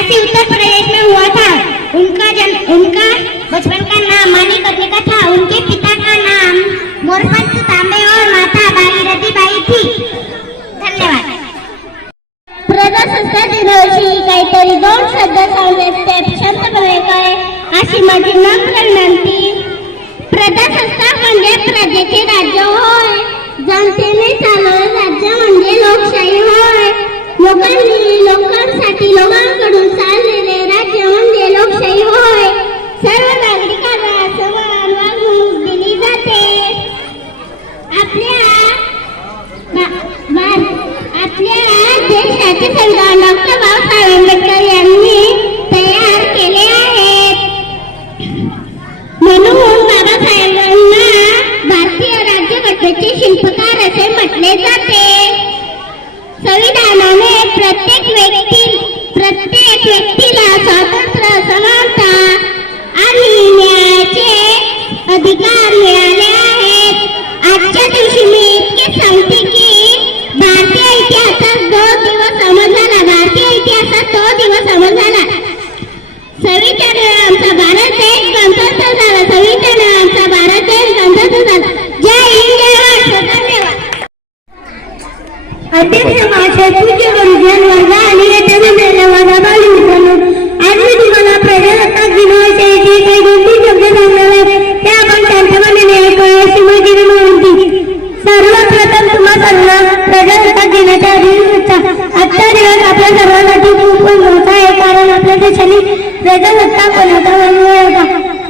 काशी उत्तर प्रदेश में हुआ था। उनका जन्म उनका बचपन का नाम मानी कन्या था। उनके पिता का नाम मोरपंत तांबे और माता भागीरथी बाई थी। धन्यवाद। प्रजा संस्था दिनाविषयी काहीतरी दोन शब्द सांगण्याचे शांतपणे काय अशी माझी नम्र विनंती. प्रजा संस्था म्हणजे प्रजेचे राज्य होय. जनतेने चालवलं राज्य आपल्या खूप मोठा आहे कारण आपल्या देशाने प्रजासत्ता कोणाचा मिळवला?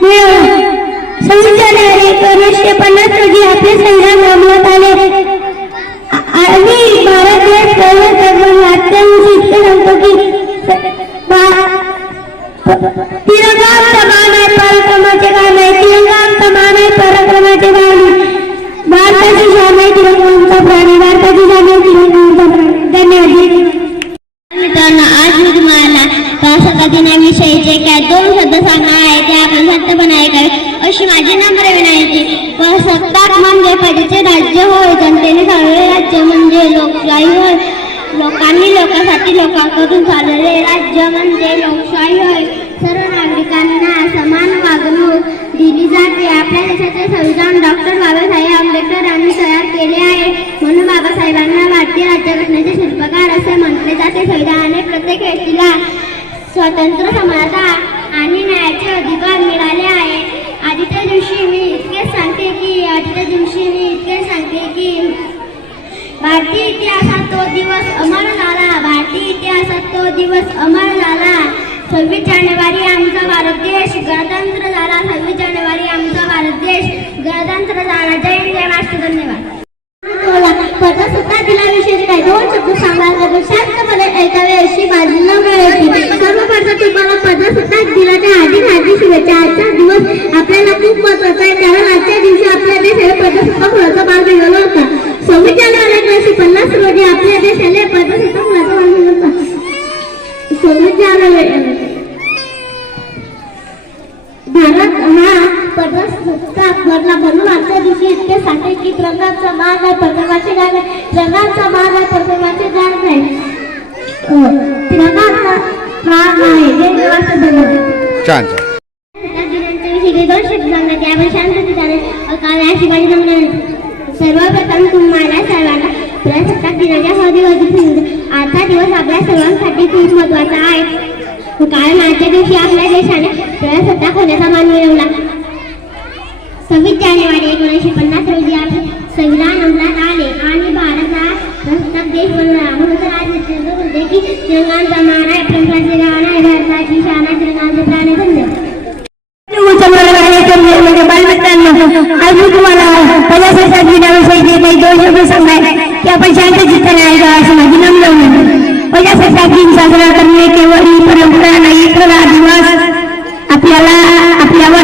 मिळवला. सव्वीस जानेवारी एकोणीसशे पन्नास रोजी आपले संविधान गमवत प्रजासत्ताक दिनाविषयीचे काय दोन शब्द सांगणार आहे ते आपण शांतपणे ऐकावे अशी माझी नम्र विनंती. सत्ता म्हणजे प्रजेचे राज्य होय जनतेने चालवले राज्य म्हणजे लोकशाही होय. लोकांनी लोकांसाठी लोकांकडून चाललेले राज्य म्हणजे लोकशाही होय. सर्व नागरिकांना समान वागणूक दिली जाते. आपल्या देशाचे संविधान डॉक्टर बाबासाहेब आंबेडकर यांनी तयार केले आहे. म्हणून बाबासाहेबांना भारतीय राज्यघटनेचे शिल्पकार असे म्हटले जाते. संविधानाने प्रत्येक व्यक्तीला स्वतंत्र समानता आणि न्यायाचे अधिकार मिळाले आहे. आधीच्या दिवशी मी इतकेच सांगते की आदित्य दिवशी मी इतकेच सांगते की भारतीय इतिहासात तो दिवस अमर झाला. भारतीय इतिहासात तो दिवस अमर झाला. सव्वीस जानेवारी आमचा भारत देश गणतंत्र झाला. सव्वीस जानेवारी आमचा भारत देश गणतंत्र झाला. जय जय महाराष्ट्र धन्यवाद. प्रजासत्ताक दिनाविषयी काही दोन शब्द सांगायला शांतपणे ऐकावे अशी माझी नम्र सर्वप्रथम तुम्हाला प्रजासत्ताक दिनाच्या आधी हार्दिक शुभेच्छा आजचा दिवस आपल्याला खूप महत्त्वाचा आहे. कारण आजच्या दिवशी आपल्या देशाने प्रजासत्ताक फुलाचा छान छान. दोन शब्द सांगण्यात शांततेने काल शिवाजी सर्वप्रथम तुम्हाला सर्वांना प्रजासत्ताक दिनाच्या हळदी आजचा दिवस आपल्या सर्वांसाठी खूप महत्त्वाचा आहे कारण आजच्या दिवशी आपल्या देशाने प्रजासत्ताक होण्याचा मान मिळवला सव्वीस जानेवारी एकोणीसशे पन्नास रोजी आपले संविधान अंमलात आले आणि भारत हा। प्रजासत्ताक देश बनला म्हणून तर आज निश्चित होते की तिरंगाचा मान आहे प्रजाचे गाण आहे भारताची शान आहे तिरंगाचे प्राण आहे धन्यवाद आज मी तुम्हाला प्रजासत्ताक दिनाविषयी जे काही दोन शब्द सांगणार आपण शांत चित्ताने अशी माझी प्रजासत्ताक दिन साजरा करणे केवळ ही परंपरा नाही तर दिवस आपल्याला आपल्यावर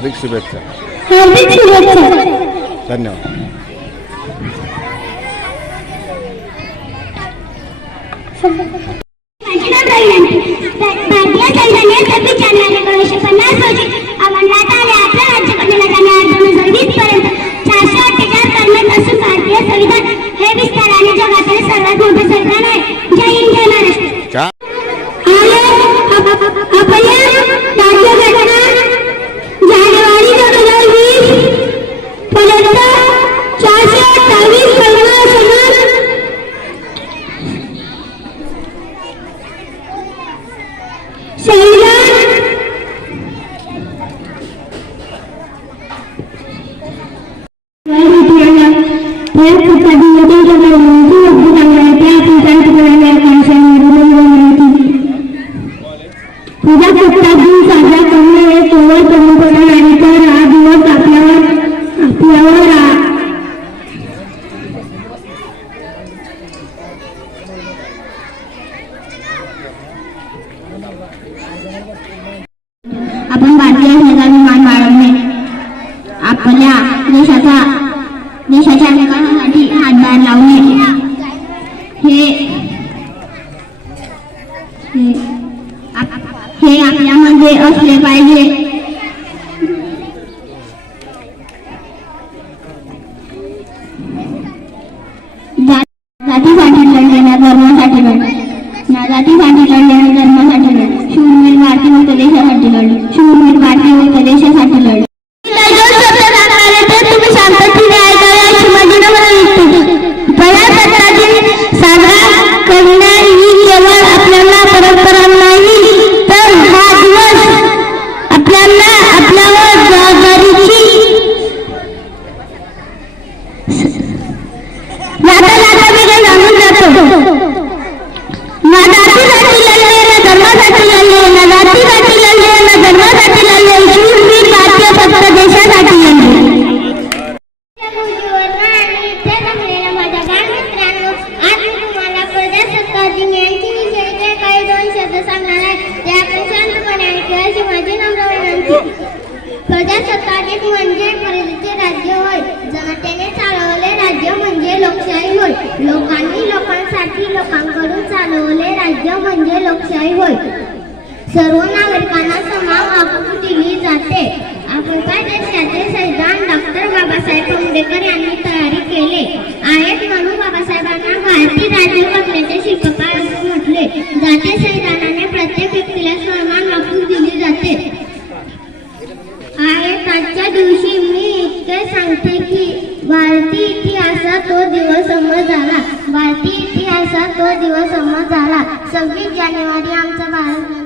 हार्दिक शुभेच्छा. हार्दिक शुभेच्छा. धन्यवाद. आपण भारतीय असण्याचा अभिमान बाळगणे. आपल्या देशाचा देशाच्या विकासासाठी हातभार लावणे. हे हे आपल्यामध्ये असले पाहिजे. प्रजासत्ताक दिन म्हणजे प्रजेचे राज्य होय. जनतेने चालवले राज्य म्हणजे लोकशाही होय. लोकांनी लोकांसाठी लोकांकडून चालवले राज्य म्हणजे लोकशाही होय. सर्व नागरिकांना समान वागणूक दिली जाते. आपल्या देशाचे संविधान डॉक्टर बाबासाहेब आंबेडकर यांनी तयारी केले आहेत म्हणून बाबासाहेबांना भारतीय राज्यघटनेचे शिल्पकार म्हटले. जाते संविधानाने प्रत्येक व्यक्तीला समान वागणूक दिली जाते आहेत आजच्या दिवशी मी सांगते की भारतीय इतिहासात तो दिवस अमर झाला. भारतीय इतिहासात तो दिवस अमर झाला. सव्वीस जानेवारी आमचा भारत